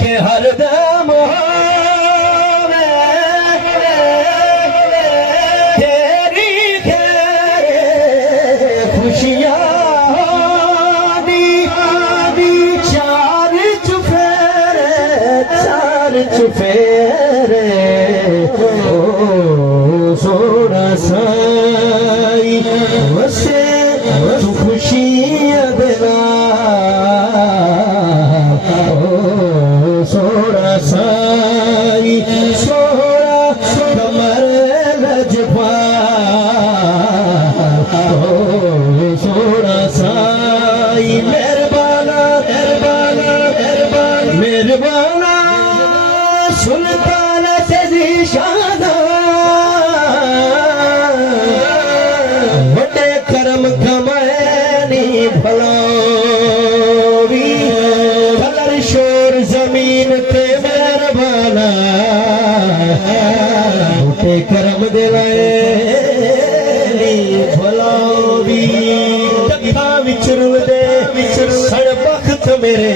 के हरदम तेरी खुशियाँ दी चार चुफेरे ओ सोना साई वसे तू खुशियाँ देना सोना साई सोना कमर लजपा सोना साई मेहरबाना मेहरबाना सुल्तान से शादा बड़े करम कमैनी भलोवी कलर शोर जमीन ते मेहरबाना बड़े करम दिलाए भलोवी तथा विचरू दे सड़ बख्त मेरे